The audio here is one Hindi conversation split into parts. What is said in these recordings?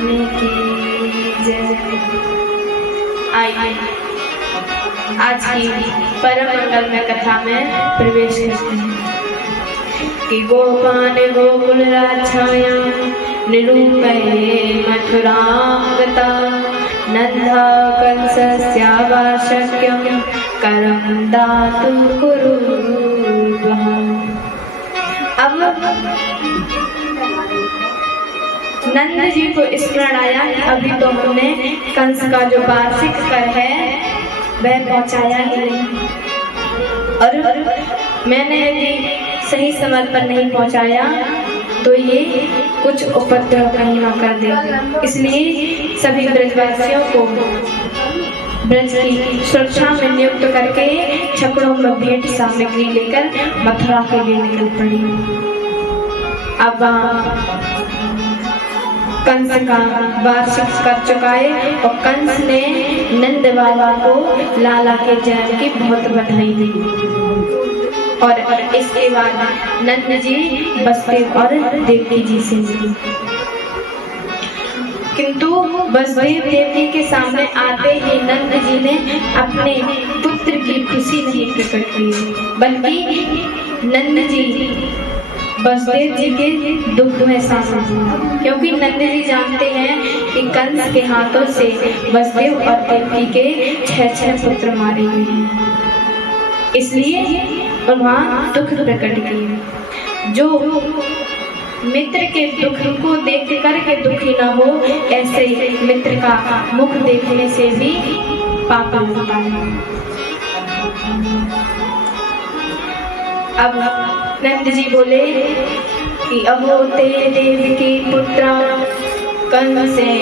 भगवान की जय। आइए आज की परम मंगलमय कथा में प्रवेश करते हैं कि गोपान गोकुल राजायां निरूपये मथुरांगता नंदा कंसस्यावाशक्यं करं दातुं कुरुद्वः। अब नंद जी को स्मरण आया कि अभी तो हमने कंस का जो वार्षिक कर है वह पहुंचाया ही नहीं, और मैंने यदि सही समय पर नहीं पहुंचाया तो ये कुछ उपद्रव कहीं ना कर दे। इसलिए सभी ब्रजवासियों को ब्रज की सुरक्षा में नियुक्त करके छकड़ों में भेंट सामग्री लेकर मथुरा के लिए निकल पड़ी। अब कंस का वार्षिक कर चुका है और कंस ने नंद बाबा को लाला के जन्म की बहुत बधाई दी, और इसके बाद नंद जी वसुदेव और देवकी जी से मिली। किंतु वसुदेव देवकी के सामने आते ही नंद जी ने अपने पुत्र की खुशी नहीं प्रकट की, बल्कि नंद जी वसुदेव जी के दुख में शामिल हुए, क्योंकि नंद जी जानते हैं कि कंस के हाथों से वसुदेव और देवकी के 6 पुत्र मारे गए हैं। इसलिए उन्होंने दुख प्रकट किए। जो मित्र के दुख को देख कर के दुखी न हो, ऐसे मित्र का मुख देखने से भी पाप होता है। अब नंद जी बोले कि अहो ते देवकी पुत्रा कंसे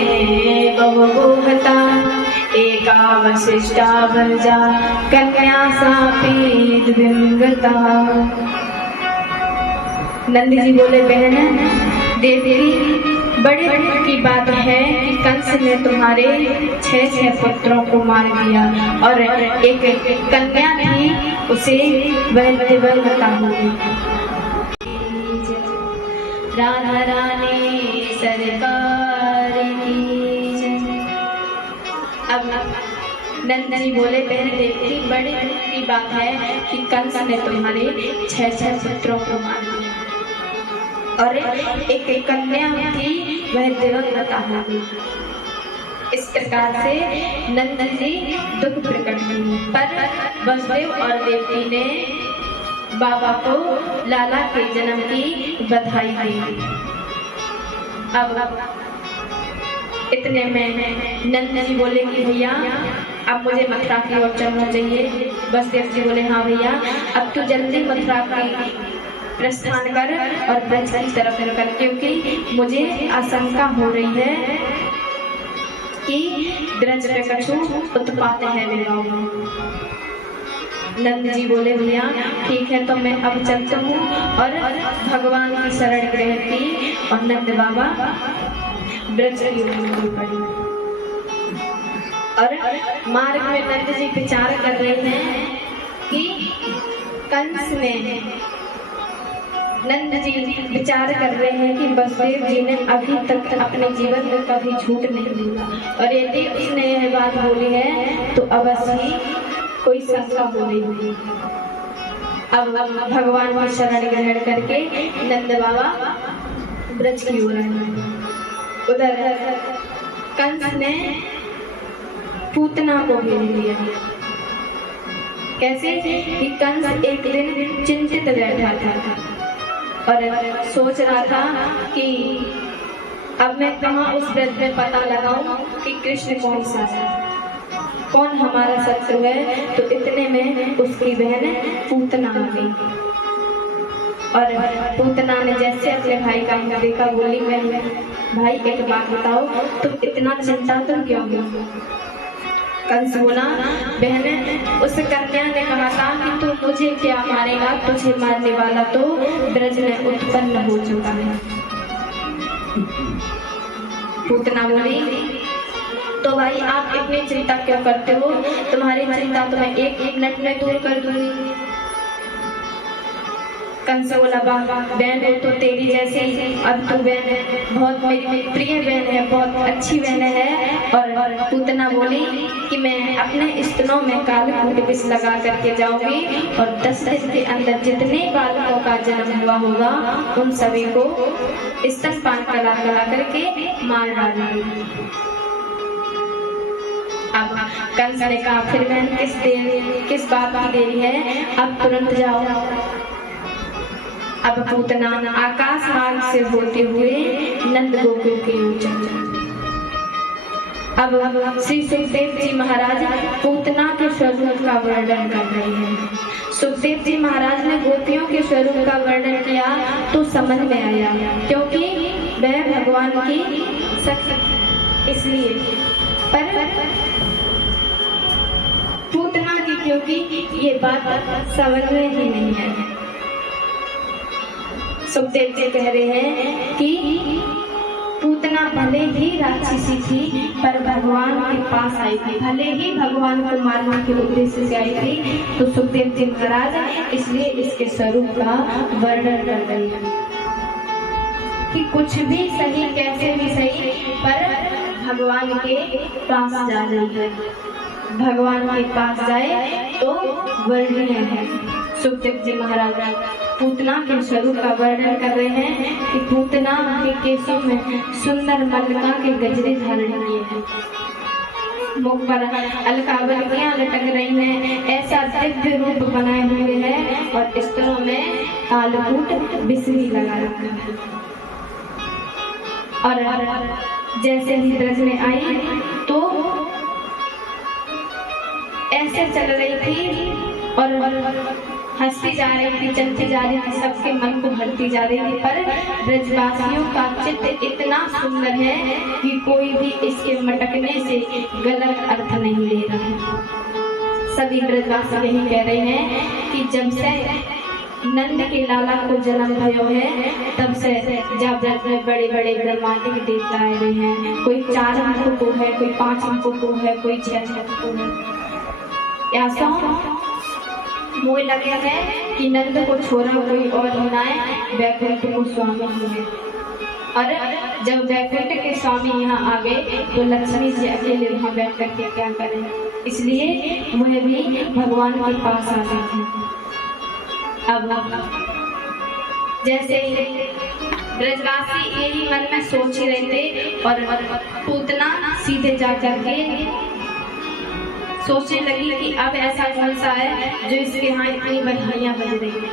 बहुहता एका वसिष्ठा वर्जा कन्या सापी द्विंगता। नंद जी बोले बहन देवकी, बड़े दुख की बात है कि कंस ने तुम्हारे 6 पुत्रों को मार दिया, और एक कन्या थी उसे वह दिवंगता हो गई। राधा रानी सरकार की जय। अब नंद जी बोले बहन देवकी, बड़े दुख की बात है कि कंस ने तुम्हारे 6 पुत्रों को मार दिया, और एक कन्या थी वह दिवंगता हो गई। इस प्रकार से नंद जी दुख प्रकट किए, पर वसुदेव और देवकी ने बाबा को लाला के जन्म की बधाई दी। अब इतने में नंद जी बोले कि भैया अब मुझे मथुरा की ओर चलना चाहिए। वसुदेव जी बोले हाँ भैया, अब तो जल्दी मथुरा की प्रस्थान कर और ब्रज की तरफ निकल, क्योंकि मुझे आशंका हो रही है कि ब्रज में कछु उत्पात है विवाह। नंद जी बोले भैया ठीक है, तो मैं अब चलता हूँ, और भगवान की शरण ग्रहण की और नंद बाबा ब्रज की ओर निकल पड़े। और मार्ग में नंद जी विचार कर रहे हैं कि कंस ने, नंद जी विचार कर रहे हैं कि वसुदेव जी ने अभी तक अपने जीवन में कभी झूठ नहीं बोला, और यदि उसने यह बात बोली है तो अवश्य ही कोई शंका हो रही होगी। अब भगवान की शरण ग्रहण करके नंद बाबा ब्रज की ओर आए। उधर कंस ने पूतना को भेज दिया। कैसे कि कंस एक दिन चिंतित बैठा था और सोच रहा था कि अब मैं कहाँ उस ब्रज में पता लगाऊं कि कृष्ण कौन सा है, कौन हमारा शत्रु है। तो इतने में उसकी बहन पूतना आ गई, और पूतना ने जैसे अपने भाई का मुंह देखा बोली मैं भाई एक बात बताओ, तुम इतना चिंता तुम क्यों हो? कंस बोला बहन उस कन्या ने कहा था कि तू मुझे क्या मारेगा, तुझे मारने वाला तो ब्रज में उत्पन्न हो चुका है। पूतना बोली तो भाई आप इतनी चिंता क्यों करते हो, तुम्हारी चिंता तो मैं एक मिनट में दूर कर दूंगी। कंस बोला बहन तो तेरी जैसी, अब तू बहन बहुत मेरी प्रिय बहन है, बहुत अच्छी बहन है। और पूतना बोली कि मैं अपने स्तनों में कालकूट विष लगा करके जाऊंगी और 10 दिन के अंदर जितने बालकों का जन्म हुआ होगा उन सभी को स्तनपान करा करके मार डालूंगी। अब कंस ने कहा फिर बहन किस बात की देरी है, अब तुरंत जाओ। अब पूतना आकाश मार्ग से होते हुए नंद गोकुल की ओर चली। अब श्री सुखदेव जी महाराज पूतना के स्वरूप का वर्णन कर रहे हैं। सुखदेव जी महाराज ने गोपियों के स्वरूप का वर्णन किया तो समझ में आया, क्योंकि वह भगवान की शक्ति इसलिए, पर पूतना की क्योंकि ये बात समझ में ही नहीं है। सुखदेव जी कह रहे हैं कि पूतना भले ही राक्षसी थी पर भगवान के पास आई थी, भले ही भगवान को मारने के उद्देश्य से आई थी। तो सुखदेव जी महाराज इसलिए इसके स्वरूप का वर्णन कर रहे हैं कि कुछ भी सही, कैसे भी सही, पर भगवान के पास जा रही है। भगवान के पास जाए तो वर्णनीय है। सुखदेव जी महाराज पूतना के स्वरूप का वर्णन कर रहे हैं कि पूतना के केशों में सुंदर मल्लिका के गजरे धारण किए हैं, मुख पर अलकावलियां लटक रही हैं, ऐसा दिव्य रूप बनाए हुए हैं और स्तनों में कालकूट विष भी लगा रखा है। और जैसे ही ब्रज में आई तो ऐसे चल रही थी और हंसती जा रही थी, चलती जा रही थी, सबके मन को भरती जा रही थी। पर ब्रजवासियों का चित्त इतना सुंदर है कि कोई भी इसके मटकने से गलत अर्थ नहीं ले रहा। सभी ब्रजवासी यही कह रहे हैं कि जब से नंद के लाला को जन्म भयो है तब से जब ब्रज में बड़े बड़े ब्रह्मांडिक देवता आए हुए हैं। कोई 4 अंकों को है, कोई 5 अंकों को है, कोई 6 अंकों को है। ऐसा मोह लगे है कि नंद को छोड़ा कोई और ही ना है, वैकुंठ को स्वामी ही है। और जब वैकुंठ के स्वामी यहाँ आ गए तो लक्ष्मी जी अकेले वहाँ बैठ करके क्या करें, इसलिए वह भी भगवान के पास आ गई थी। अब जैसे ब्रजवासी यही मन में सोच ही रहे थे और पूतना सीधे जा करके सोचने लगी कि अब ऐसा कौन सा है जो इसके यहाँ इतनी बधाइयाँ बज रही है।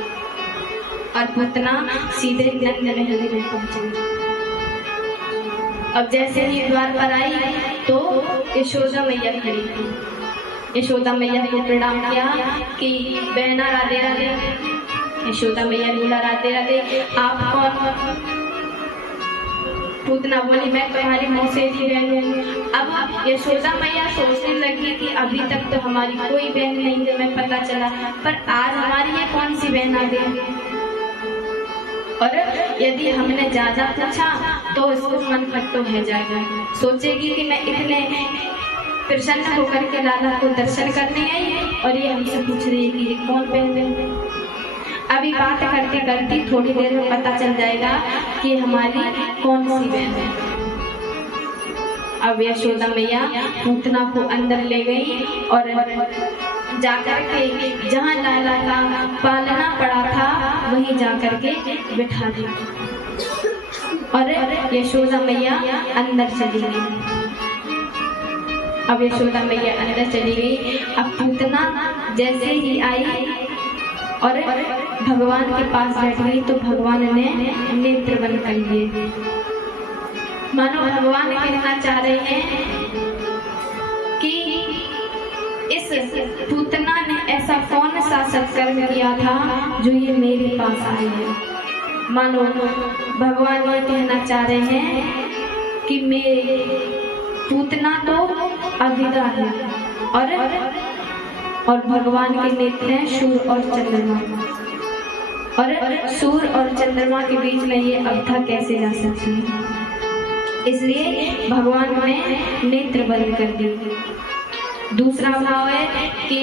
और पूतना सीधे नंद महल में पहुंची। अब जैसे ही द्वार पर आई तो यशोदा मैया खड़ी थी। यशोदा मैया को प्रणाम किया कि बहना राधे राधे। यशोदा मैया बोला राधे राधे, आप कौन? पूतना बोली मैं तुम्हारी मौसेरी बहन हूँ। अब यशोदा मैया सोचने लगी कि अभी तक तो हमारी कोई बहन नहीं है, मैं पता चला, पर आज हमारी ये कौन सी बहन आ गई। और यदि हमने ज्यादा पूछा तो उसको मन खट्टो है जाएगा, सोचेगी कि मैं इतने प्रसन्न होकर के लाला को दर्शन करने आई और ये हमसे पूछ रही है कि ये कौन बहन है। अभी बात करते करते थोड़ी देर में पता चल जाएगा कि हमारी कौन सी बहन है। अब यशोदा मैया पूतना को अंदर ले गई और जाकर के जहाँ लाला का पालना पड़ा था वहीं जाकर के बिठा दिया और यशोदा मैया अंदर चली गई। अब यशोदा मैया अंदर चली गई। अब पूतना जैसे ही आई और भगवान के पास बैठ गई तो भगवान ने नेत्र बंद कर लिए, मानो भगवान कहना चाह रहे हैं कि इस पूतना ने ऐसा कौन सा सत्कर्म किया था जो ये मेरे पास आई है। मानो भगवान ये कहना चाह रहे हैं कि मेरे पूतना तो अविदा है और भगवान के नेत्र हैं सूर्य और चंद्रमा, और सूर्य और चंद्रमा के बीच में ये अवधा कैसे जा सकती है। इसलिए भगवान ने नेत्र बंद कर दी। दूसरा भाव है कि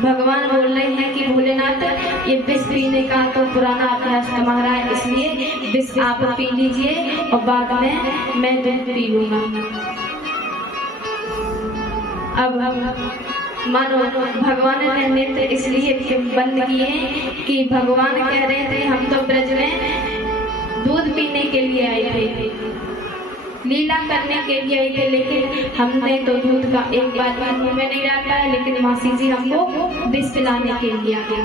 भगवान बोल रहे हैं कि भोलेनाथ ये विष पीने का तो पुराना अभ्यास तुम्हारा है, इसलिए विष आप पी लीजिए और बाद में मैं दूध पी लूंगा। अब मानो भगवान ने नेत्र इसलिए बंद किए कि भगवान कह रहे थे हम तो ब्रज में दूध पीने के लिए आए थे, लीला करने के लिए आए थे, लेकिन हमने तो दूध का एक बार मुंह में नहीं डाला है, लेकिन मासी जी हमको विष पिलाने के लिए आ गए।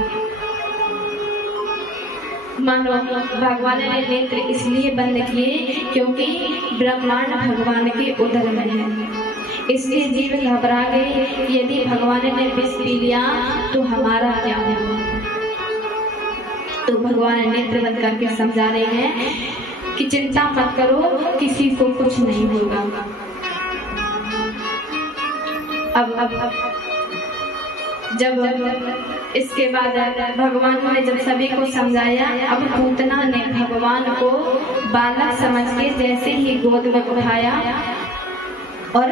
मानो भगवान ने नेत्र इसलिए बंद किए क्योंकि ब्रह्मांड भगवान के उदर में है, इसलिए जीव घबरा गए कि यदि भगवान ने विष पी लिया तो हमारा क्या होगा। तो भगवान नेत्र बंद करके समझा रहे हैं कि चिंता मत करो, किसी को कुछ नहीं होगा। अब जब इसके बाद भगवान ने जब सभी को समझाया, अब पूतना ने भगवान को बालक समझ के जैसे ही गोद में उठाया और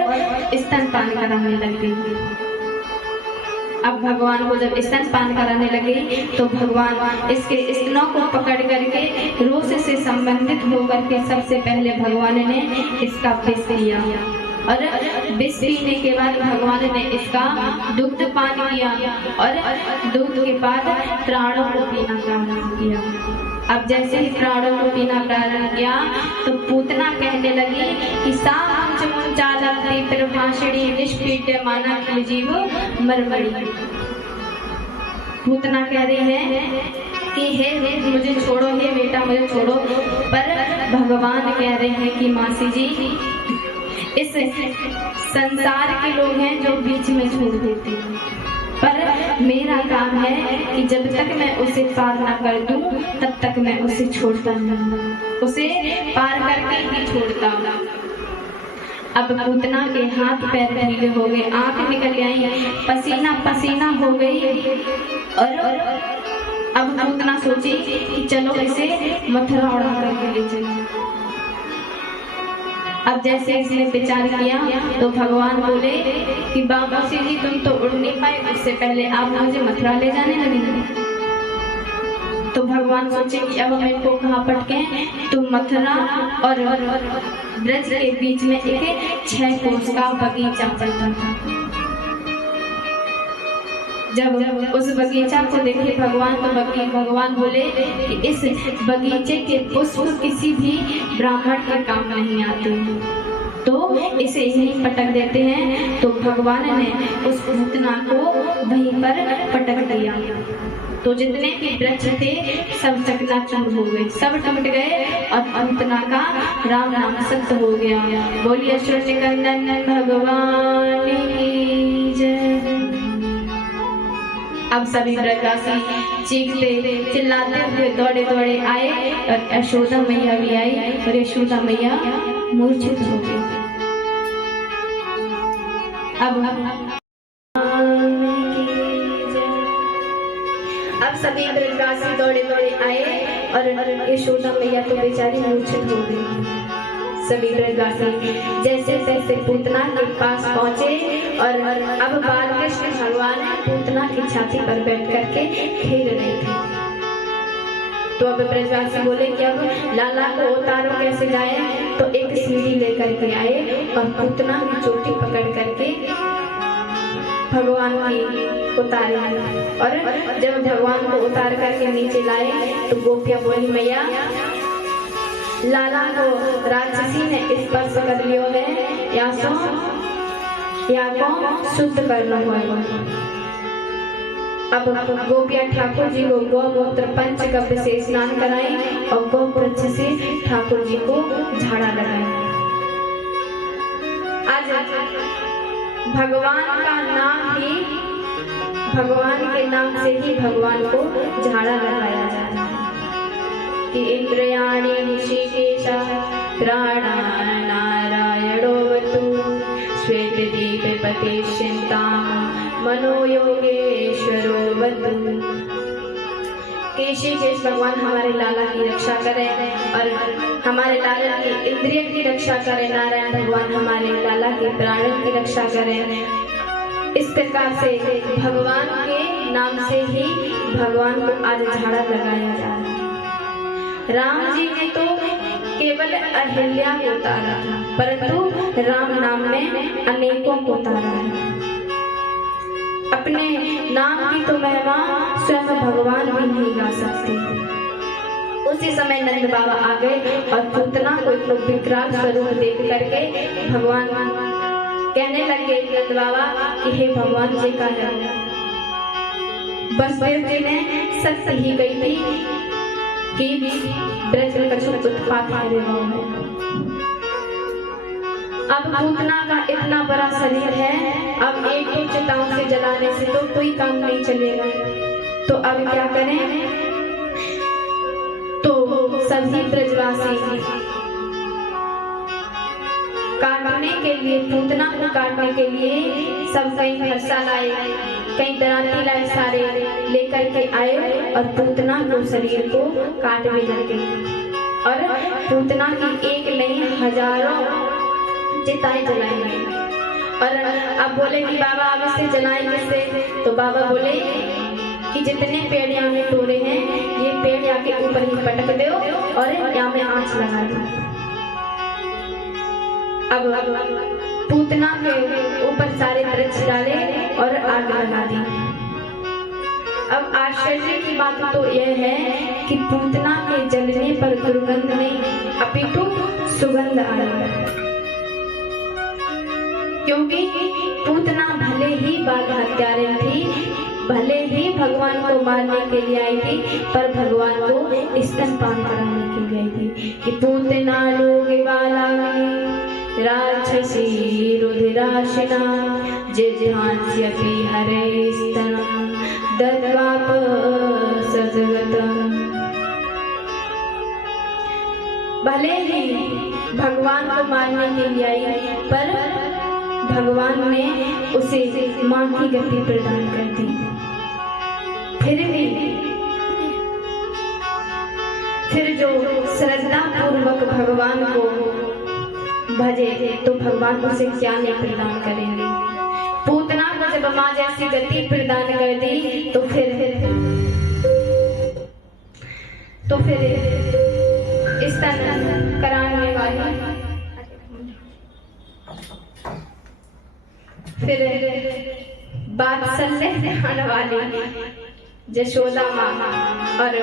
स्तनपान कराने लग गई। अब भगवान को जब स्तनपान कराने लगे तो भगवान इसके स्तनों को पकड़ करके रोस से संबंधित होकर के सबसे पहले भगवान ने इसका विष पिया और विष पीने के बाद भगवान ने इसका दुग्ध पान किया और दूध के बाद प्राणों को पीना प्रारंभ किया। अब जैसे ही प्राणों को पीना प्रारंभ किया तो पूतना कहने लगी कि सामुंचालक्ति प्रभाषिणी निष्पीड्यमाना किल जीव मरमरी। पूतना कह रही है कि हे मुझे छोड़ो, हे बेटा मुझे छोड़ो, पर भगवान कह रहे हैं कि मासी जी इस संसार के लोग हैं जो बीच में छोड़ देते हैं, पर मेरा काम है कि जब तक मैं उसे पार ना कर दूं तब तक मैं उसे छोड़ता नहीं, उसे पार करके ही छोड़ता हूं। अब पूतना के हाथ पैर ढीले हो गए, आंख निकल आई, पसीना पसीना हो गई और अब पूतना सोची कि चलो इसे मथुरा उड़ा करके ले चलो। अब जैसे इसने विचार किया तो भगवान बोले कि बाबूजी जी तुम तो उड़ नहीं पाए, उससे पहले आप मुझे मथुरा ले जाने लगे। तो भगवान सोचे कि अब हम इनको कहाँ पटके, तो मथुरा और ब्रज के बीच में एक 6 कोस का बगीचा चलता था। जब उस बगीचा को देखे भगवान तो भगवान बोले कि इस बगीचे के पुष्प किसी भी ब्राह्मण के काम नहीं आते, तो इसे यहीं पटक देते हैं। तो भगवान ने उस पूतना को वहीं पर पटक दिया। तो जितने भी वृक्ष थे सब चकनाचूर हो गए, सब टूट गए और पूतना का राम नाम सत्य हो गया। बोलिए श्रीकंदन भगवान की जय। अब सभी ब्रजवासी चीखते चिल्लाते हुए दौड़े दौड़े आए और यशोदा मैया भी आई और यशोदा मैया मूर्छित हो गई। अब सभी ब्रजवासी दौड़े दौड़े आए और यशोदा मैया तो बेचारी मूर्छित हो गई। सभी ब्रजवासी जैसे तैसे पूतना के पास पहुंचे और अब बाल कृष्ण भगवान पूतना की छाती पर बैठ करके खेल रहे थे। तो अब ब्रजवासी बोले कि अब लाला को उतारो कैसे जाए, तो एक सीढ़ी लेकर के आए और पूतना की चोटी पकड़ करके भगवान की उतारे। और जब भगवान को उतार करके नीचे लाए तो गोपियां बोली मैया लाला को राक्षसी ने स्पर्श कर लियो है, या को शुद्ध करना होगा। अब गोपियां ठाकुर जी को गौमूत्र पंचगव्य से स्नान कराएं और गौवृक्ष से ठाकुर जी को झाड़ा लगाएं। आज भगवान का नाम ही, भगवान के नाम से ही भगवान को झाड़ा लगाया जाता है कि इंद्रियाणि ऋषिकेश प्राणानारायणोऽवतु श्वेतदीपपते चिन्तां मनोयोगेश्वरोऽवतु। ऋषिकेश भगवान हमारे लाला की रक्षा करें और हमारे लाला की इंद्रिय की रक्षा करें। नारायण भगवान हमारे लाला के प्राणों की रक्षा करें। इस प्रकार से भगवान के नाम से ही भगवान को आज झाड़ा लगाया जा रहा है। राम जी ने तो केवल अहिल्या को उतारा था, परंतु राम नाम में अनेकों को उतारा है। अपने नाम की तो महिमा स्वयं भगवान भी नहीं गा सकते। उसी समय नंद बाबा आ गए और पूतना को एक विकराल स्वरूप देख करके भगवान कहने लगे नंद बाबा कि हे भगवान जी का है। वसुदेव जी ने सत्य ही गई थी कि ब्रज में कछुआ उत्पात है। अब पूतना का इतना बड़ा शरीर है, अब एक दो चिताओं से जलाने से तो कोई काम नहीं चलेगा। तो अब क्या करें? तो सभी ब्रजवासी काटने के लिए, पूतना को काटने के लिए सब कहीं फरसा लाए, कहीं दराती लाए, सारे लेकर के आए और पूतना को शरीर को काटने लगे। और पूतना की एक नहीं हजारों चिताएं जलाएंगे। और अब बोले कि बाबा अब इसे जलाएं किससे? तो बाबा बोले कि जितने पेड़ यहाँ में तोड़े हैं ये पेड़ यहाँ के ऊपर ही पटक दो और यहाँ में आंच लगा दो। अब पूतना के ऊपर सारे वृक्ष डाले और आग लगा दी। अब आश्चर्य की बात तो यह है कि पूतना के जलने पर दुर्गंध नहीं अपितु सुगंध आई, क्योंकि पूतना भले ही बाल हत्यारे थी, भले ही भगवान को मारने के लिए आई थी, पर भगवान को स्तनपान कराने के लिए आई थी। कि पूतना लोग बाला राक्षसी रुधिराशिना जिज्ञास्यपि हरे स्तनम दत्वाप सजगतम। भले ही भगवान को मारने के लिए आई, पर भगवान ने उसे मां की गति प्रदान कर दी। फिर जो श्रद्धा पूर्वक भगवान को भजे तो भगवान उसे क्या नहीं प्रदान करेंगे। पूतना को जब मां जैसी गति प्रदान कर दी तो फिर स्तन कराने वाली, फिर वात्सल्य दिखाने वाली यशोदा माँ और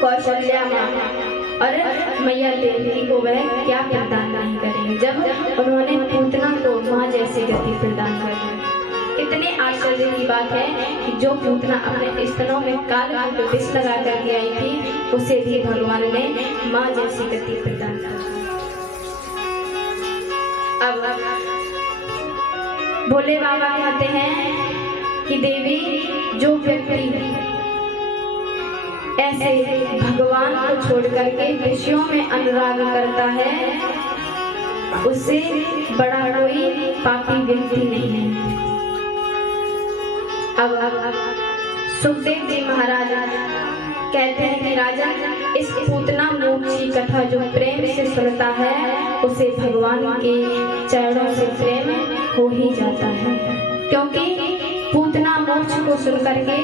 कौशल्या माँ और मैया देवी को वह क्या प्रदान नहीं करेंगे जब उन्होंने पूतना को माँ जैसी गति प्रदान कर दी। कितने आश्चर्य की बात है कि जो पूतना अपने स्तनों में काल को विष लगा करके आई थी, उसे भी भगवान ने माँ जैसी गति प्रदान कर दी। अब भोले बाबा कहते हैं कि देवी, जो व्यक्ति ऐसे भगवान को छोड़ करके विषयों में अनुराग करता है, उससे बड़ा कोई पापी व्यक्ति नहीं है। अब सुखदेव जी महाराज कहते हैं कि राजा, इस पूतना मोक्ष की कथा जो प्रेम से सुनता है, उसे भगवान के चरणों से प्रेम हो ही जाता है, क्योंकि पूतना मोक्ष को सुनकर के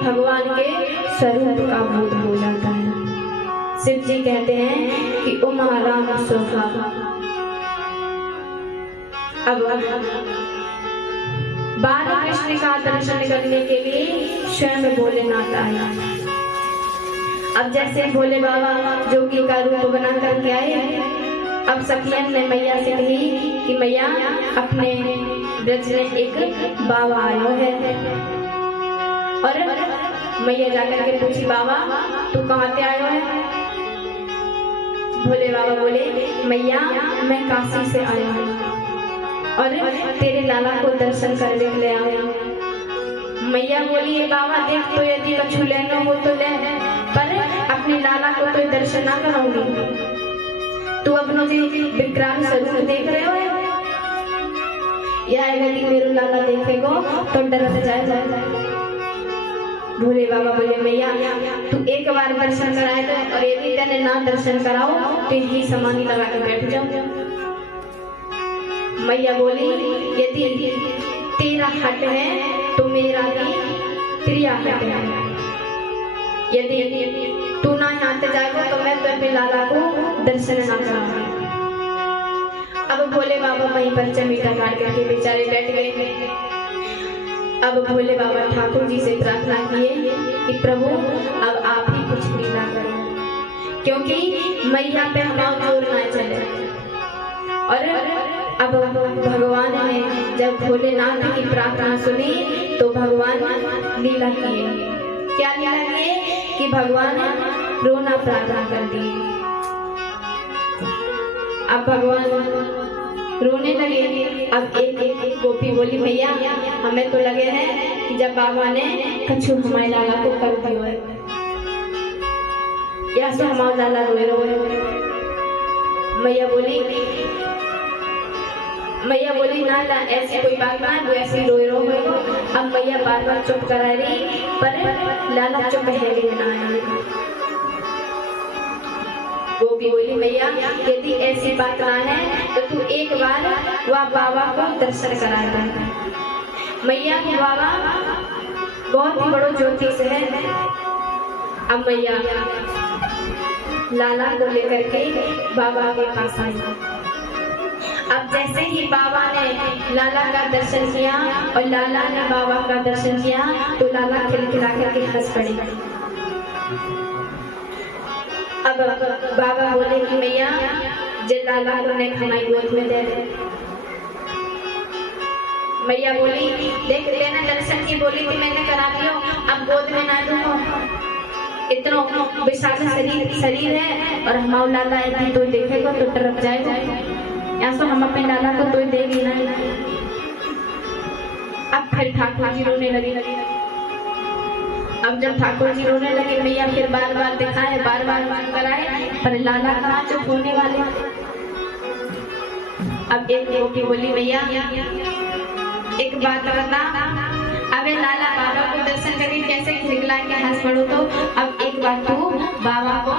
भगवान के स्वरूप का बोध हो जाता है। शिव जी कहते हैं कि उमा राम शोभा। अब बाल कृष्ण का दर्शन करने के लिए स्वयं भोलेनाथ आया। अब जैसे भोले बाबा जोगी का रूप बना करके आए, अब सखियन ने मैया से कही कि मैया, अपने ब्रज में एक बाबा आयो है। और मैया जाकर के पूछी, बाबा तू कहाँ से आयो है? भोले बाबा बोले, मैया मैं काशी से आया हूँ और तेरे लाला को दर्शन करने के लिए आया हूँ। मैया बोली, बाबा देख, तो यदि कछु लेना हो तो ले, पर अपने लाला को कोई दर्शन ना कराऊंगी। तू अपनों से विकराल स्वरूप देख रहे हो, या यदि मेरे लाला देखेगो तो डर जाए। भोले बाबा बोले, मैया तू एक बार दर्शन कराए तो, और यदि तेने ना दर्शन कराओ तो यही समाधि लगा के बैठ जाओ। मैया बोली, यदि तेरा हट है तो मेरा भी त्रिया हट है। यदि तू ना यहाँ से जाएगा तो मैं तो लाला को दर्शन ना कराऊंगी। अब भोले बाबा वहीं पर चमीटा काट करके बेचारे बैठ गए। अब भोले बाबा ठाकुर जी से प्रार्थना किए कि प्रभु अब आप ही कुछ लीला करो, क्योंकि मैया पे हमारा जोर ना चले। और अब भगवान ने जब भोलेनाथ की प्रार्थना सुनी तो भगवान लीला किए। क्या लीला किए कि भगवान रोना प्रार्थना कर दिए। अब भगवान रोने लगे। अब एक गोपी बोली मैया हमें तो लगे है कि जब बाबा ने कछु हमारे लाला को कर दियो है, या तो हमारा लाला रोए रोए। मैया बोली ना ना ऐसी कोई बात ना, वो ऐसी रोए रोए। अब मैया बार बार चुप करा रही पर लाला चुप है ना। गोपी बोली मैया यदि ऐसी बात ना है तो तू एक बार वह बाबा को दर्शन करा दे। मैया को बाबा बहुत ही बड़ो ज्योतिष है। अब मैया लाला को लेकर के बाबा के पास आई। अब जैसे ही बाबा ने लाला का दर्शन किया और लाला ने बाबा का दर्शन किया तो लाला खिलखिला करके हंस पड़े। अब बाबा बोले कि मैया जे लाला को ने हमारी गोद में दे दे। मैया बोली देख लेना दर्शन की बोली थी मैंने करा दियो, अब गोद में ना दूंगा। इतना विशाल शरीर है और हमारा लाला है तो देखेगा तो टरक जाएगा। या तो हम अपने लाला को तो देगी ना। अब फिर ठाकुर जी रोने लगे। अब जब ठाकुर जी रोने लगे मैया फिर बार बार दिखाए बार बार कराए पर लाला कहाँ चुप होने वाले। अब एक गोपी बोली मैया एक बात बता, अबे लाला बाबा को दर्शन करके कैसे खिलखिला के हंस पड़ो, तो अब एक बार तू बाबा को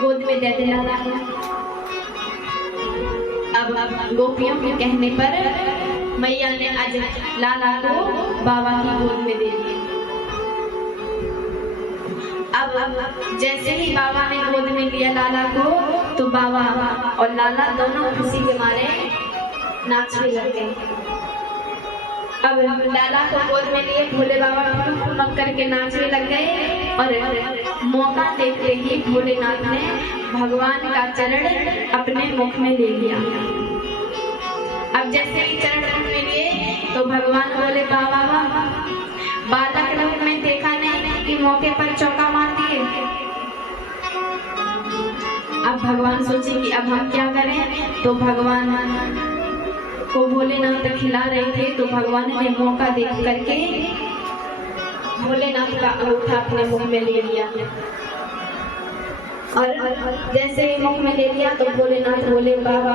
गोद में दे दे लाला। अब गोपियों के कहने पर मैया ने आज लाला को बाबा की गोद में दे दिया। अब जैसे ही बाबा ने गोद में लिया लाला को तो बाबा और लाला दोनों खुशी के मारे नाचने लगे। अब लाला को गोद में लिए भोले बाबा ठुमक करके नाचने लग गए और मौका देखते ही भोलेनाथ ने भगवान का चरण अपने मुख में ले लिया। अब जैसे ही चरण मुख में लिए तो भगवान बोले बाबा बालक रूप में देखा नहीं कि मौके पर चौका मार दिए। अब भगवान सोचे कि अब हम क्या करें, तो भगवान को भोलेनाथ खिला रहे थे तो भगवान ने मौका देख करके भोलेनाथ का अंगूठा अपने मुख में ले लिया। और जैसे ही मुख में ले लिया तो भोलेनाथ बोले बाबा,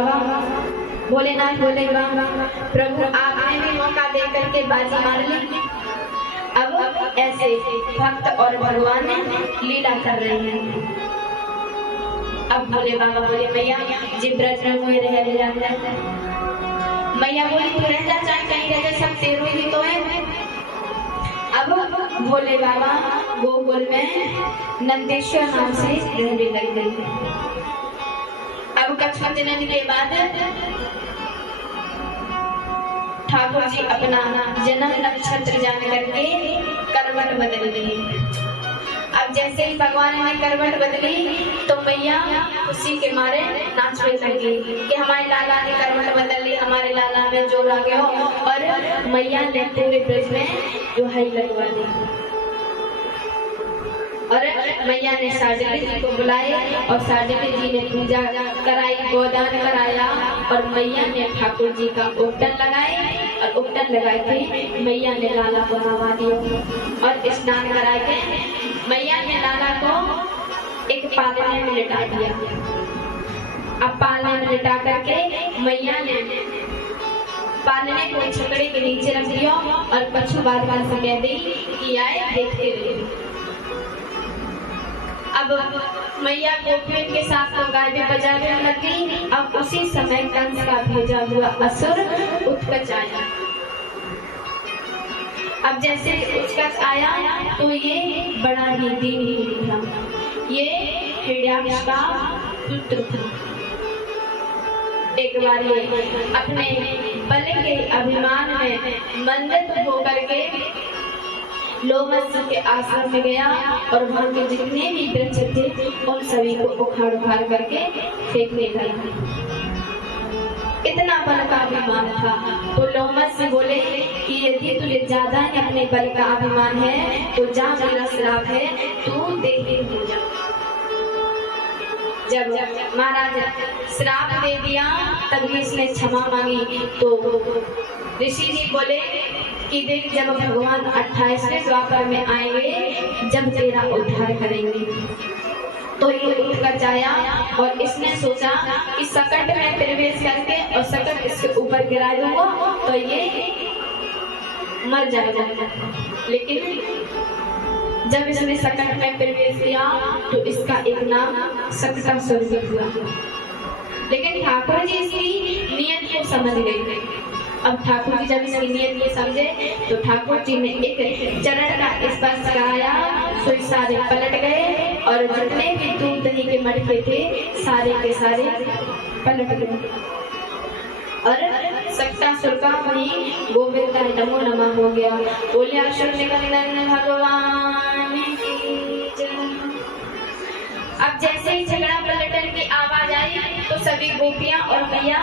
भोलेनाथ बोले बाबा प्रभु आपने भी मौका दे करके बाजी मार ली। अब ऐसे भक्त और भगवान लीला कर रहे हैं। अब भोले बाबा बोले मैया जी ब्रज में हुए रह जाता है। मैया बोली तू रह जा चाहे कहीं रह जा, सब तेरो ही तो है। अब भोले बाबा गोकुल में नंदेश्वर नाम से रहने लग गए। अब कुछ दिन के बाद ठाकुर जी अपना जन्म नक्षत्र जान करके करवट बदल दिए। अब जैसे ही भगवान ने करवट बदली तो मैया उसी के मारे नाचने लगी कि हमारे लाला ने करवट बदल ली, हमारे लाला में जोर आ गया। और मैया ने पूरे ब्रज में दुहाई लगवा दी और मैया ने सार्वजनिक जी को बुलाए और सार्वजनिक जी ने पूजा कराई, गोदान कराया और मैया ने ठाकुर जी का उपटन लगाए और उपटन लगा के मैया ने लाला को नवा दिया और स्नान करा के मैया ने लाला को एक पालने में लिटा दिया। अब पालने में लिटा करके मैया ने पालने को छकड़े के नीचे रख दिया और पशु बार बार से कह दी कि आए देखते रहे। अब मैया गोपियों के साथ तो गायें बजाने लगी। अब उसी समय कंस का भेजा हुआ असुर उत्कच आया अब जैसे उसका आया तो ये बड़ा ही दीन था, ये हिरण्याक्ष का पुत्र था। एक बार ये अपने बल के अभिमान में मंदिर होकर के लोमस के आश्रम में गया और वहां के जितने भी वृक्ष थे उन सभी को उखाड़ उखाड़ करके फेंकने लगा। इतना बल का अभिमान था। तो लोमस से बोले कि यदि तुझे ज्यादा ही अपने बल का अभिमान है तो जा, मेरा श्राप है, तू देही हो जा। जब महाराज श्राप दे दिया तभी इसने क्षमा मांगी। तो ऋषि जी बोले कि देख, जब भगवान 28वें द्वापर में आएंगे, जब तेरा उद्धार करेंगे। तो ये उठकर आया और इसने सोचा कि सकट में प्रवेश करके और सकट इसके ऊपर गिरा दूंगा तो ये मर जाएगा। लेकिन जब इसने सकट में प्रवेश किया तो इसका एक नाम सकटासुर हुआ। लेकिन ठाकुर जी इसकी नियत को समझ गए। अब ठाकुर जी जब इसकी नियत को समझे तो ठाकुर जी ने एक चरण का स्पर्श कराया तो सारे पलट गए और जितने भी दूध दही के मटके थे सारे के सारे पलट गए और सकटासुर का वही गोविंद नमो नमः हो गया। बोले असुर निकंदन भगवान की जय। अब जैसे ही झगड़ा पलटन की आवाज आई तो सभी गोपियां और मैया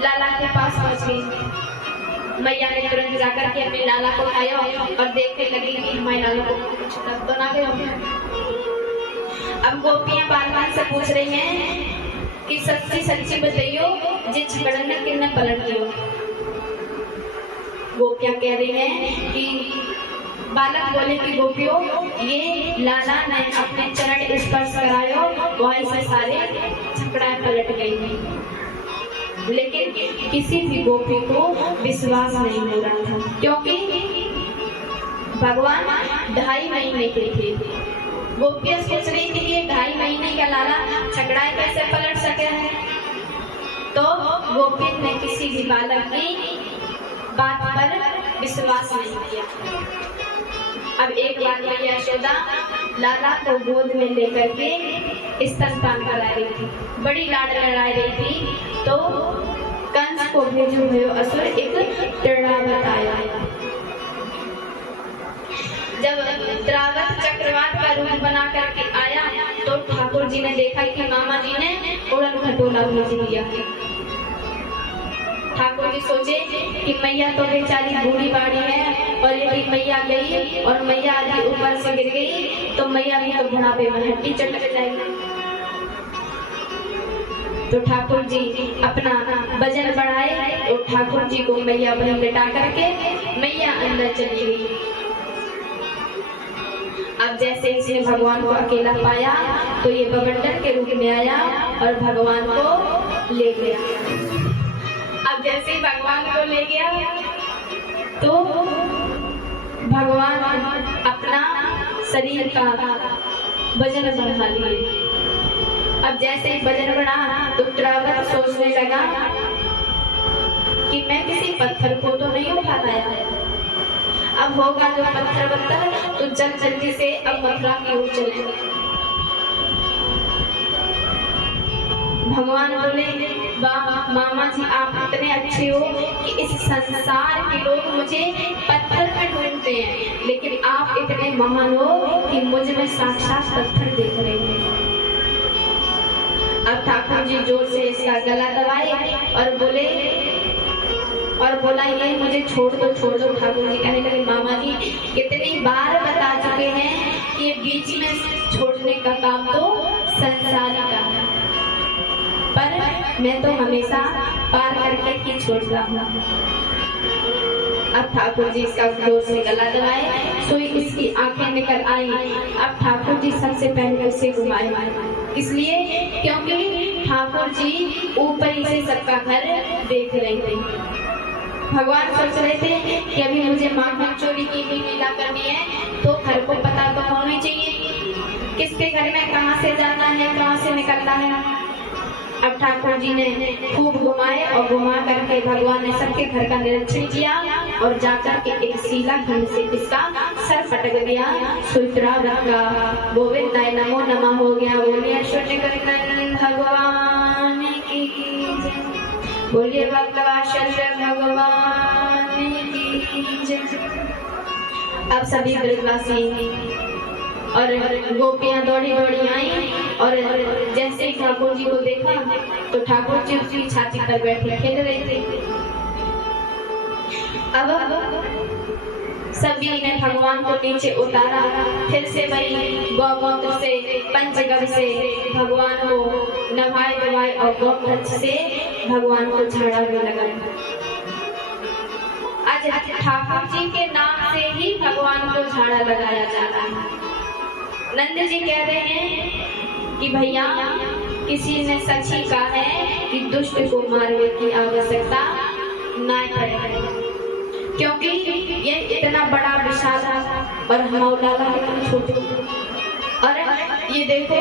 लाला के पास पहुंच गई। मैया ने तुरंत जाकर के अपने लाला को उठाया और देखने लगी कि हमारे लाला को कुछ लग तो ना गया। अब गोपियां बार-बार से पूछ रही हैं कि सच्ची सच्ची बताइयो जे झगड़न ने किन्ने पलट दियो। गोपियां कह रही हैं कि बालक बोले कि गोपियों, ये लाला ने अपने चरण स्पर्श करायो, वहीं से सारे झगड़ा पलट गई। लेकिन किसी भी गोपी को विश्वास नहीं हो रहा था, क्योंकि भगवान 2.5 महीने के थे। गोपियां सोच रही थी कि 2.5 महीने का लाला झगड़ा कैसे पलट सके है। तो गोपी ने किसी भी बालक की बात पर विश्वास नहीं किया। अब एक बार मैया यशोदा लाला को गोद में लेकर के स्तनपान करा रही थी, बड़ी लाड लड़ाई रही थी। तो कंस को भेजे हुए असुर एक त्रावत आया। जब त्रावत चक्रवात का रूप बना करके आया तो ठाकुर जी ने देखा कि मामा जी ने उड़न खटोला भेज दिया। ठाकुर जी सोचे कि मैया तो बेचारी बूढ़ी बाड़ी है और यदि मैया गई और मैया आदि ऊपर से गिर गई तो मैया भी तो बुढ़ापे में हड्डी चटक जाएगी। तो ठाकुर जी अपना वजन बढ़ाए तो ठाकुर जी को मैया वहीं लिटा करके मैया अंदर चली गई। अब जैसे इसने भगवान को अकेला पाया तो ये बवंडर के रूप में आया और भगवान को ले गया। अब जैसे ही भगवान को ले गया तो भगवान अपना शरीर का वजन बढ़ा लिए। अब जैसे ही वजन बढ़ा तो त्रावत सोचने लगा कि मैं किसी पत्थर को तो नहीं उठा पाया है, अब होगा जो पत्थर पत्थर तो जल्दी से अब मथुरा की ओर चले। भगवान बोले, वाह मामा जी, आप इतने अच्छे हो कि इस संसार के लोग मुझे पत्थर में ढूंढते हैं, लेकिन आप इतने महान हो कि मुझ में साक्षात पत्थर देख रहे हैं। अब ठाकुर जी जोर से इसका गला दबाए और बोला ये मुझे छोड़ दो छोड़ दो। ठाकुर जी कहने लगे, मामा जी कितनी बार बता चुके हैं कि ये बीच में छोड़ने का काम तो संसारी का है, पर मैं तो हमेशा पार करके ही छोड़ता हूँ। अब ठाकुर जी इसका जोर से गला दबाए तो इसकी आंखें निकल आई। अब ठाकुर जी सबसे पहले उसे घुमाए, इसलिए क्योंकि ठाकुर जी ऊपर ही से सबका घर देख रहे थे। भगवान सोच रहे थे कि अभी मुझे माखन चोरी की भी लीला करनी है तो घर को पता तो होना चाहिए किसके घर में कहाँ से जाना है कहाँ से निकलना है। अब ठाकुर जी ने खूब घुमाए और घुमा करके भगवान ने सबके घर का निरीक्षण किया और जाकर के एक शिला खंड से इसका सर पटक दिया। सुतरा का गोविंदाय नमो नमः हो गया। बोलिए शून्यकर्णन भगवान की जय, बोलिए भक्तवात्सल भगवान की जय। अब सभी ब्रजवासी और गोपियां दौड़ी दौड़ी आई और जैसे ही ठाकुर जी को देखा तो ठाकुर जी उसकी छाती पर बैठे खेल रहे थे। अब सभी ने भगवान को नीचे उतारा, फिर से वही गौमूत्र से पंचगव्य से भगवान को नहाए धोवाए और गोमूत्र से भगवान को झाड़ा भी लगाया। आज ठाकुर जी के नाम से ही भगवान को झाड़ा लगाया जा रहा है। नंद जी कह रहे हैं कि भैया किसी ने सच ही कहा है कि दुष्ट को मारने की आवश्यकता ना पड़े, क्योंकि ये इतना बड़ा विशाल और मौलाना इतना छोटे और ये देखो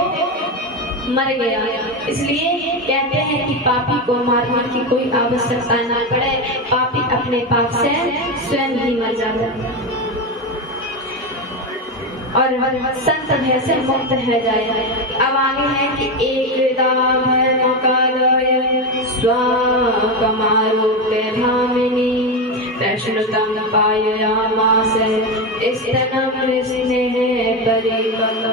मर गया। इसलिए कहते हैं कि पापी को मारने की कोई आवश्यकता ना पड़े, पापी अपने पाप से स्वयं ही मर जाता है और संत भय से मुक्त है जाए। अब आगे है कि एक स्वाकमारोप्य भामिनी प्रश्नुतं पाययामास स्तनं स्नेह परिपक्व।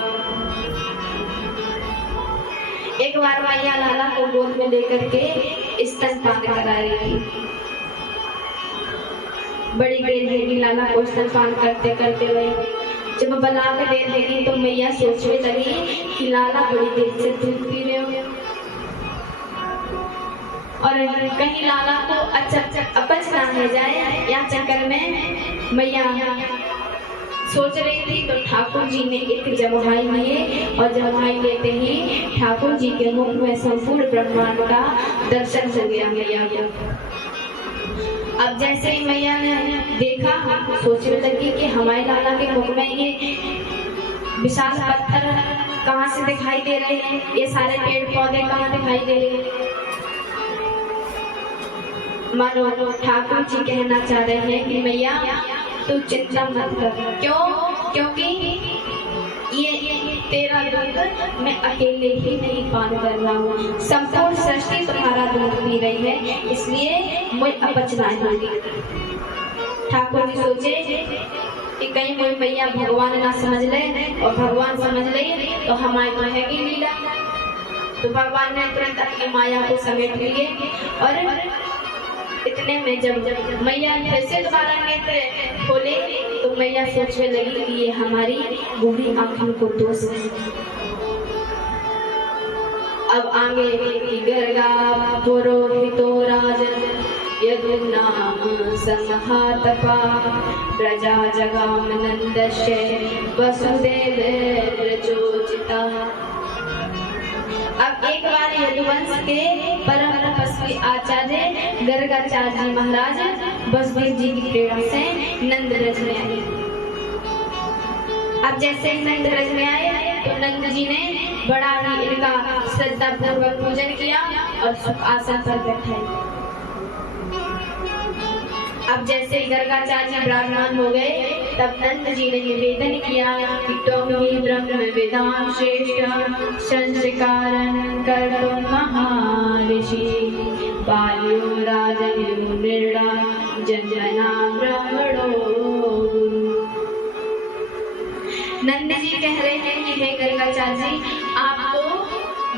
एक बार मैया लाला को गोद में लेकर के स्तनपान करा रही थी। बड़ी देर है लाला को स्तनपान करते करते वही जब बना के दे देगी तो मैया सोचने लगी कि लाला बड़ी देर से दूध पी रहे हो और कहीं लाला को अपच ना हो जाए या चक्कर में मैया सोच रही थी। तो ठाकुर जी ने एक जमुहाई लिए और जमुहाई लेते ही ठाकुर जी के मुख में संपूर्ण ब्रह्मांड का दर्शन हो गया मैया को। अब जैसे ही मैया ने देखा सोचने लगी कि हमारे लाला के मुख में ये विशाल पत्थर कहाँ से दिखाई दे रहे हैं, ये सारे पेड़ पौधे कहाँ दिखाई दे रहे हैं। मानो ठाकुर जी कहना चाह रहे हैं कि मैया तू चिंता मत कर। क्यों? क्योंकि ये तेरा दूध मैं अकेले ही नहीं पान कर रहा हूँ, संपूर्ण सृष्टि तुम्हारा दूध पी रही है, इसलिए मुझे अपच ना होगी। ठाकुर जी सोचे कि कहीं कोई मैया भगवान ना समझ ले और भगवान समझ ले तो हमारी तो है की लीला। तो भगवान ने तुरंत अपनी माया को समेट लिए और इतने में जब मैया फिर से दोबारा नेत्र खोले तो मैया सोचने लगी कि ये हमारी बूढ़ी आंखों को दोष है। अब आगे गर्गा पुरोहितो राजन यदुनाम संहातपा प्रजा जगाम नंदस्य वसुदेव प्रचोदिता। अब एक बार यदुवंश के परम तपस्वी आचार्य गर्गाचार्य जी महाराज वसुदेव जी की प्रेरणा से नंद ब्रज में आए। अब जैसे ही नंद ब्रज में आए तो नंद जी ने बड़ा ही इनका श्रद्धा पूर्वक पूजन किया और सुख आसन पर बैठे। अब जैसे ही गर्गाचार्य जी ब्राह्मण हो गए तब नंद जी ने निवेदन किया कि तुम ही ब्रह्म वेदांत श्रेष्ठ संस्कारण कर्तुं महर्षि बाल्यो राजन्यो निर्णा जन्मना ब्रह्मणो गुरु। नंद जी कह रहे हैं कि हे गर्गाचार्य जी आप तो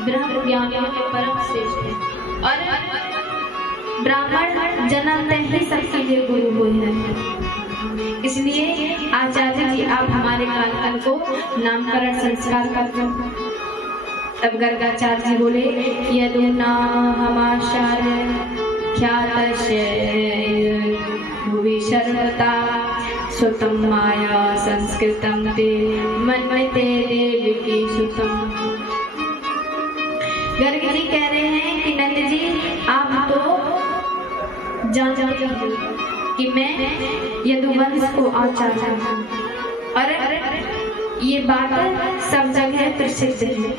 ब्रह्म ज्ञानियों के परम श्रेष्ठ हैं और ब्राह्मण जन्म ही सबके लिए गुरु हुए हैं, इसलिए आचार्य जी आप हमारे बालकन को नामकरण संस्कार करते हो। तब गर्गाचार्य जी बोले यदुनामाचार्य ख्यातस्य भुवि सर्वता सुतं माया संस्कृतं ते मन्यते देवकी सुतं। गर्ग जी कह रहे हैं कि नंद जी आप तो जानते हैं कि मैं यदुवंश को आचार्य हूँ और ये बात सब जगह प्रसिद्ध है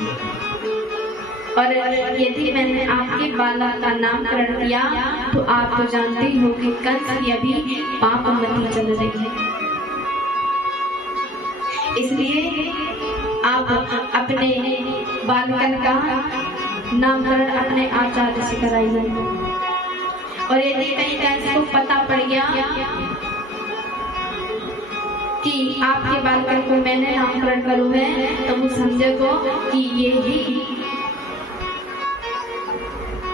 और यदि मैंने आपके बालक का नामकरण किया तो आप तो जानते ही हो कि कंस की अभी पापमती चल रही है। इसलिए आप अपने बालकन का नामकरण अपने आचार्य से कराइए। और यदि कहीं कंस को पता पड़ गया कि आपके बालकन को मैंने नामकरण करो है तो वो समझेगा कि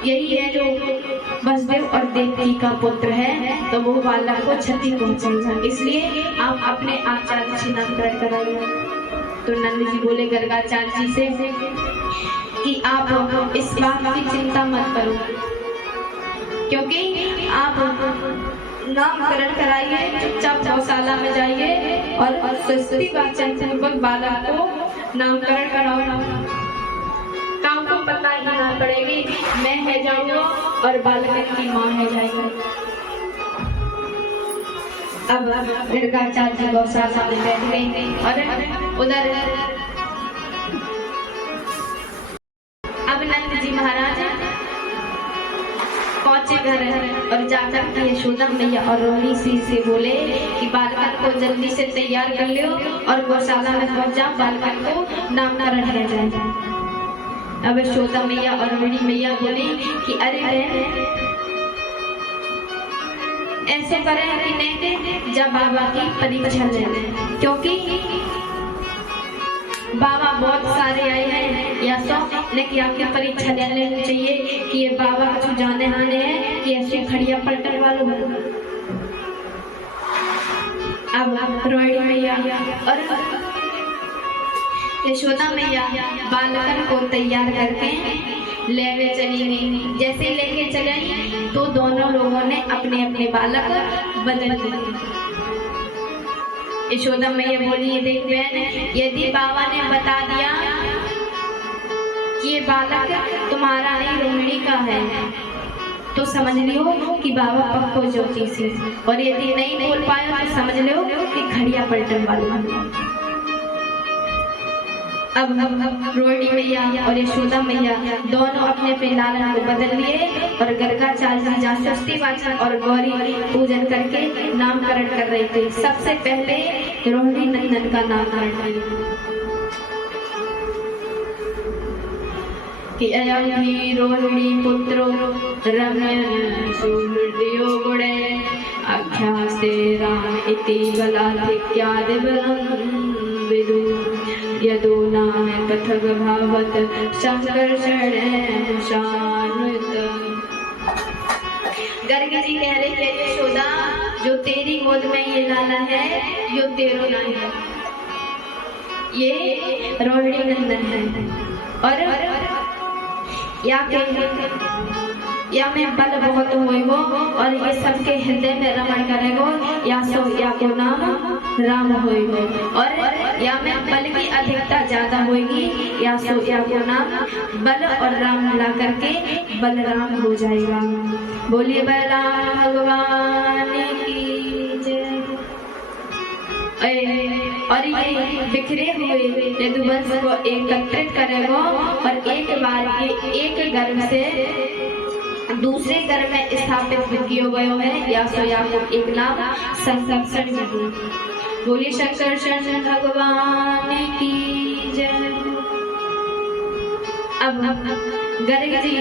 यही है जो वसुदेव और देवकी का पुत्र है, तो वो बालक को क्षति पहुंचेगा। इसलिए आप अपने आचार्य से नामकरण कराइए। तो नंद जी बोले गर्गाचार्य जी से कि आप इस बात की चिंता मत करो, क्योंकि आप नामकरण कराइए, चुपचाप गौशाला में जाइए और स्वस्ति वाचन पूर्वक बालक को नामकरण कराओ। काम को पता ही ना पड़ेगी, मैं है जाऊंगा और बालक की माँ है जाएगी। अब गर्गाचार्य जी गौशाला में बैठ गए और उधर अब नंद जी महाराज पहुंचे घर और जाकर के यशोदा मैया और रोहिणी सिंह से बोले कि बालक को जल्दी से तैयार कर लो और गौशाला में पहुंच जाओ, बालक को नामकरण किया जाए। अब यशोदा मैया और रोहिणी मैया बोली कि अरे ऐसे करें कि नहीं जब बाबा की परीक्षा ले लें, क्योंकि बाबा बहुत सारे आए हैं या सौ, लेकिन आपकी परीक्षा ले लेनी चाहिए कि ये बाबा कुछ जाने आने हैं कि ऐसे खड़िया पलटन वालों। अब रोहिणी मैया और यशोदा मैया बालकन को तैयार करके लेवे चली गई। जैसे लेके चले तो दोनों लोगों ने अपने अपने बालक बदल दिए। यशोदा मैया बोली ये देख बहन, यदि बाबा ने बता दिया कि ये बालक तुम्हारा नहीं रोहिणी का है तो समझ लियो कि बाबा पक्को ज्योतिषी, और यदि नहीं बोल पाया तो समझ लो कि खड़िया पलटन वाला। अब रोहिणी मैया और यशोदा मैया दोनों अपने अपने लालन को बदल लिए और गर्गाचार्य जी स्वस्ति वाचन और गौरी पूजन करके नामकरण कर रहे थे। सबसे पहले रोहिणी नंदन का नामकरण किया कि अयं हि रोहिणी पुत्रो रम्य सुहृदयो गुणे आख्यास्ते राम इति बलाधिक्यादि बलं विदु यदो नाम पथग भावत संकर्षण शान्वित। गर्ग जी कह रहे थे यशोदा, जो तेरी गोद में ये लाला है यो तेरो नहीं है, ये रोहिणी नंदन है। और या में बल बहुत होएगो और ये सबके हृदय में रमण करेगो, या को नाम राम होएगो। और या में बल की अधिकता ज्यादा होएगी, या को नाम बल और राम मिला करके बलराम हो जाएगा। बोलिए बलराम भगवान की जय। और ये बिखरे हुए यदुवंश को एकत्रित करेगा और एक बार ये एक गर्भ से दूसरे घर में स्थापित किया गया है, या को एक नाम संकर्षण। बोलिए संकर्षण भगवान की जय। अब गर्ग जी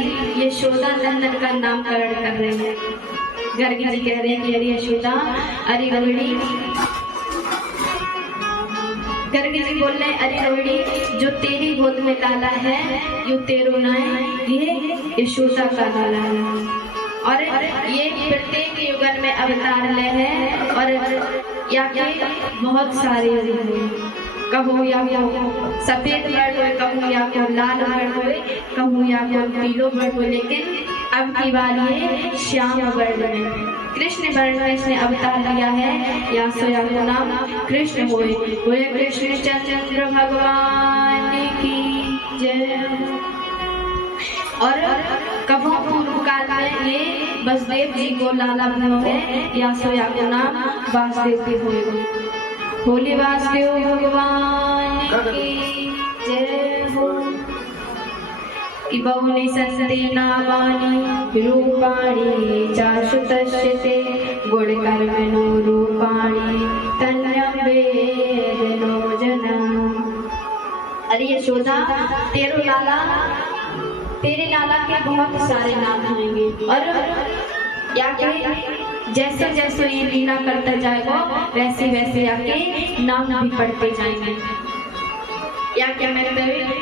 यशोदा नंदन का नामकरण कर रहे हैं। गर्ग जी कह रहे हैं कि अरे यशोदा, अरे रोहिणी। गर्ग जी बोल रहे अरे रोहिणी, जो तेरी गोद में लाला है यो तेरो ना है, ये यशोदा का लाला है। और ये प्रत्येक युगल में अवतार ले है और या के बहुत सारे कहो, या को सफेद वर्ण हो, कहूँ या को लाल वर्ण हो, कहूँ या को पीलो वर्ण हो, लेकिन अब की बार ये श्याम वर्ण में कृष्ण वर्ण में इसने अवतार लिया है। या को नाम कृष्ण हुए। बोले कृष्ण चंद्र भगवान की जय। और कभू पूर्व काल में ये वसुदेव जी को लाला बना है, या को नाम वासुदेव भी हुए। बोले वासुदेव भगवान की जय हो। कि बहुनि सन्ति नामानि रूपाणि चाशुतस्य ते गुणकर्मणो रूपाणि तन्यं वेदनो जनः। अरे यशोदा, तेरे लाला के बहुत सारे नाम होंगे और या के जैसे जैसे ये लीला करता जाएगा वैसे वैसे आके नाम भी पढ़ते जाएंगे। या क्या मैं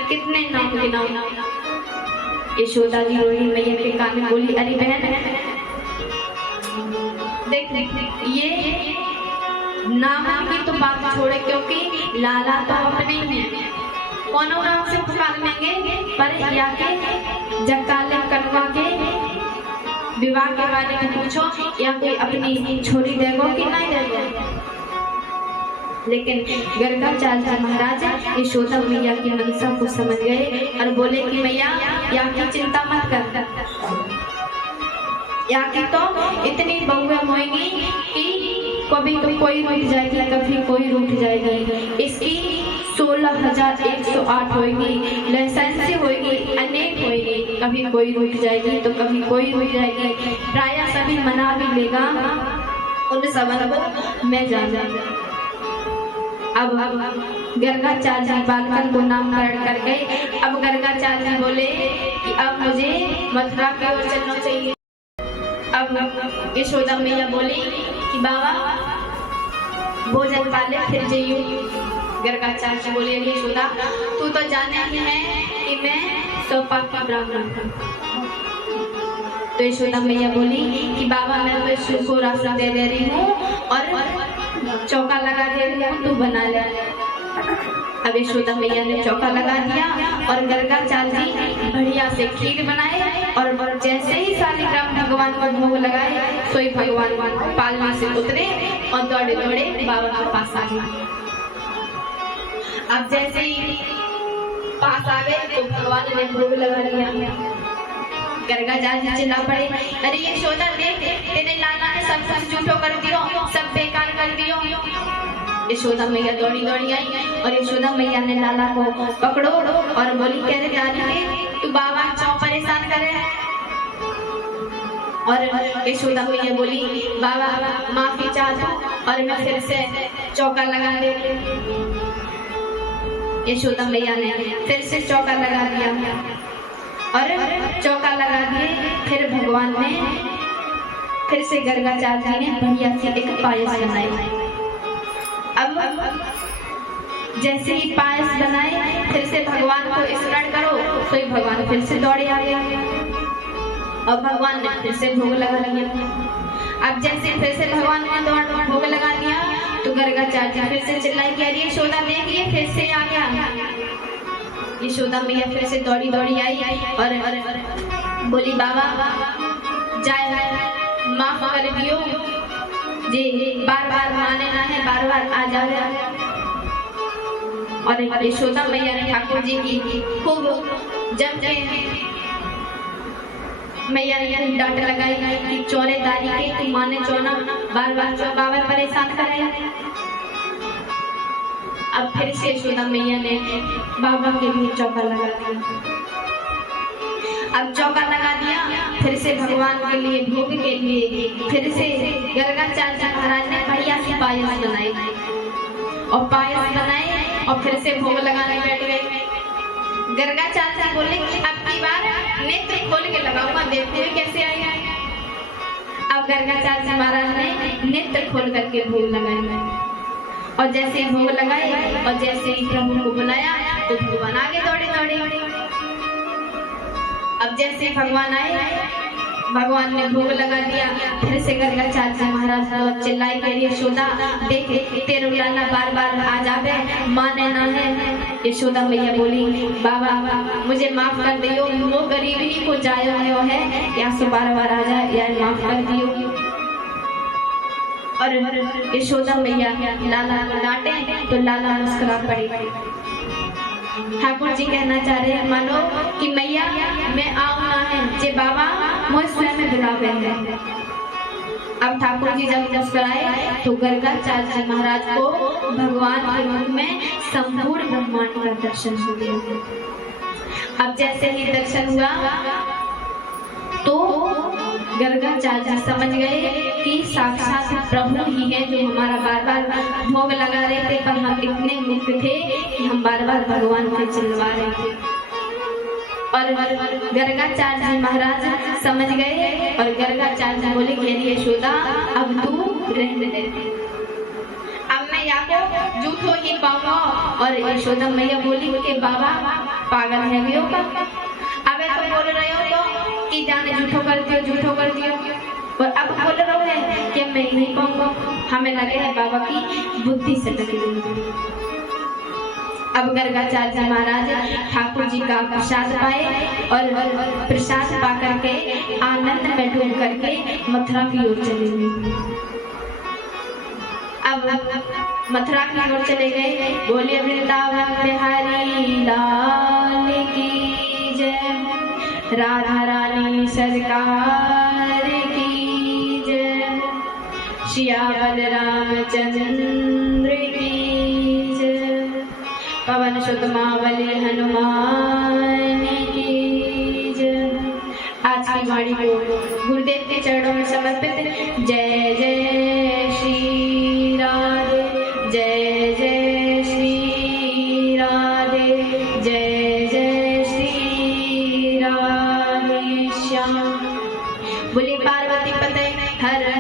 कितने नाम के नाम। यशोदा जी रोहिणी मैया के कान में बोली, अरे बहन देख ये नाम की तो बात छोड़े, क्योंकि लाला तो अपने ही है, कौनों नाम से पुकार लेंगे, पर या के जकाले करवा के विवाह के बारे में पूछो या कोई अपनी छोरी देगो कि नहीं देगो। लेकिन गर्गाचार्य महाराज यशोदा मैया की मनसा को समझ गए और बोले कि मैया या की चिंता मत कर, या की तो इतनी बहुएं होंगी कि कभी तो कोई रुक जाएगी, कभी कोई रुक जाएगी। इसकी 16,108 होगी, लाइसेंस होगी, अनेक होगी, कभी कोई रुक जाएगी तो कभी कोई रुक जाएगी। प्राय सभी मना भी लेगा, उन सबन को मैं जाना। अब गर्गाचार्य बालकन को नामकरण कर गए। अब गर्गाचार्य बोले कि अब मुझे मथुरा की ओर चलना चाहिए। अब यशोदा मैया बोली कि बाबा भोजन पाले फिर जाइयो। गर्गाचार्य बोले, यशोदा तू तो जाने ही है कि मैं सौभाग्य ब्राह्मण हूँ। तो यशोदा मैया बोली कि बाबा मैं तो शिव को रास्ता दे रही हूँ और चौका लगा दे रही हूँ, तू बना ले। अब यशोदा मैया ने चौका लगा दिया और गर्गाचार्य जी बढ़िया से खीर बनाए और जैसे ही शालिग्राम भगवान को भोग लगाए सोई भगवान पालने से उतरे और दौड़े दौड़े बाबा के पास आ गए। अब जैसे ही पास आ गए तो भगवान ने भोग लगा लिया। गर्गाचार्य चिल्ला पड़े, अरे यशोदा देख तेरे लाला ने सब कुछ झूठो कर दियो, सब बेकार कर दियो। यशोदा मैया दौड़ी दौड़ी आई और यशोदा मैया ने लाला को पकड़ो और बोली, कह रहे जाने तू बाबा क्यों परेशान करे। और यशोदा मैया बोली, बाबा माफी चाहता और मैं फिर से चौका लगा दे। यशोदा मैया ने फिर से चौका लगा दिया और चौका लगा दिए। फिर भगवान ने फिर से गर्गाचार्य जी ने बढ़िया से एक पायस बनाई। अब जैसे ही पायस बनाए फिर से भगवान को स्मरण करो तो ही भगवान फिर से दौड़े आ गए और भगवान ने फिर से भोग लगा लिया। अब जैसे फिर से भगवान ने दौड़ भोग लगा लिया तो गर्गाचार्य फिर से चिल्लाई कि अरे यशोदा देखिए फिर से आ गया। यशोदा मैया फिर से दौड़ी दौड़ी आई और बोली, बाबा जाए माफ कर दियो जी, बार बार माने ना है, बार बार आ जाओ। और यशोदा मैया ने ठाकुर जी की खूब जम के मैया ने डांट लगाई कि चौरेदारी के तू माने चौना, बार बार बाबा परेशान करे। अब फिर से यशोदा मैया ने बाबा के लिए चौका लगा दिया। अब चौका लगा दिया फिर से भगवान के लिए भोग के लिए फिर से गर्गाचार्य महाराज ने बढ़िया सी पायस बनाई और पायस बनाए और फिर से भोग लगाने बैठ गए। गर्गाचार्य बोले कि अब की बार नेत्र खोल के लगाऊंगा, देखते हुए कैसे आएगा। अब गर्गाचार्य महाराज ने नेत्र खोल करके भोग लगाए और जैसे ही भोग लगाए और जैसे ही प्रभु को बुलाया तो भगवान आगे दौड़े दौड़े। अब जैसे भगवान आए भगवान ने भोग लगा दिया। फिर से गर्गाचार्य महाराज चिल्लाई के यशोदा देख तेरे लाला बार बार आ जावे, माने ना है। यशोदा मैया बोली, बाबा मुझे माफ कर दियो, वो गरीबी को जाया है या सो बार बार आ जाए या माफ कर दियो। और यशोदा मैया लाला को डांटे तो लाला मुस्कुरा पड़ी। ठाकुर जी कहना चाह रहे हैं मानो कि मैया मैं आऊँ ना है जे बाबा मुझ स्वयं बुलावे हैं। अब ठाकुर जी जब मुस्कुराए तो गर्गाचार्य महाराज को भगवान के रूप में संपूर्ण ब्रह्मांड का दर्शन हो गया। अब जैसे ही दर्शन हुआ तो गर्गाचार्य समझ गए कि साक्षात प्रभु ही है जो हमारा बार बार भोग लगा रहे थे, पर हम इतने मुक्त थे कि हम बार बार भगवान को चिल्ला रहे थे। और गर्गाचार्य जी महाराज समझ गए और गर्गाचार्य बोले कि अरे यशोदा अब तू रहने दे, अब मैं या तो झूठ हो ही पाऊंगा। और यशोदा मैया बोली कि बाबा पागल है भी होगा, अब तो बोल रहे हो तो कि जाने झूठो कर दियो, और अब बोल रहे हो कि मैं नहीं पाऊंगा। हमें लगे है बाबा की बुद्धि से टक गई। अब गर्गाचार्य महाराज ठाकुर जी का प्रसाद पाए और प्रसाद पा करके आनंद में डूब करके मथुरा की ओर चले गए। अब मथुरा की ओर चले गए। बोले वृंदावन बिहारी लाल की जय, राधा रानी सरकार की जय, सियावर रामचंद्र की जय, पवन सुत मावली हनुमान की जय। आज की वाणी को गुरुदेव के चरणों में समर्पित। जय जय श्री राधे, जय जय श्री राधे, जय जय श्री राधे श्याम। बोले पार्वती पते हर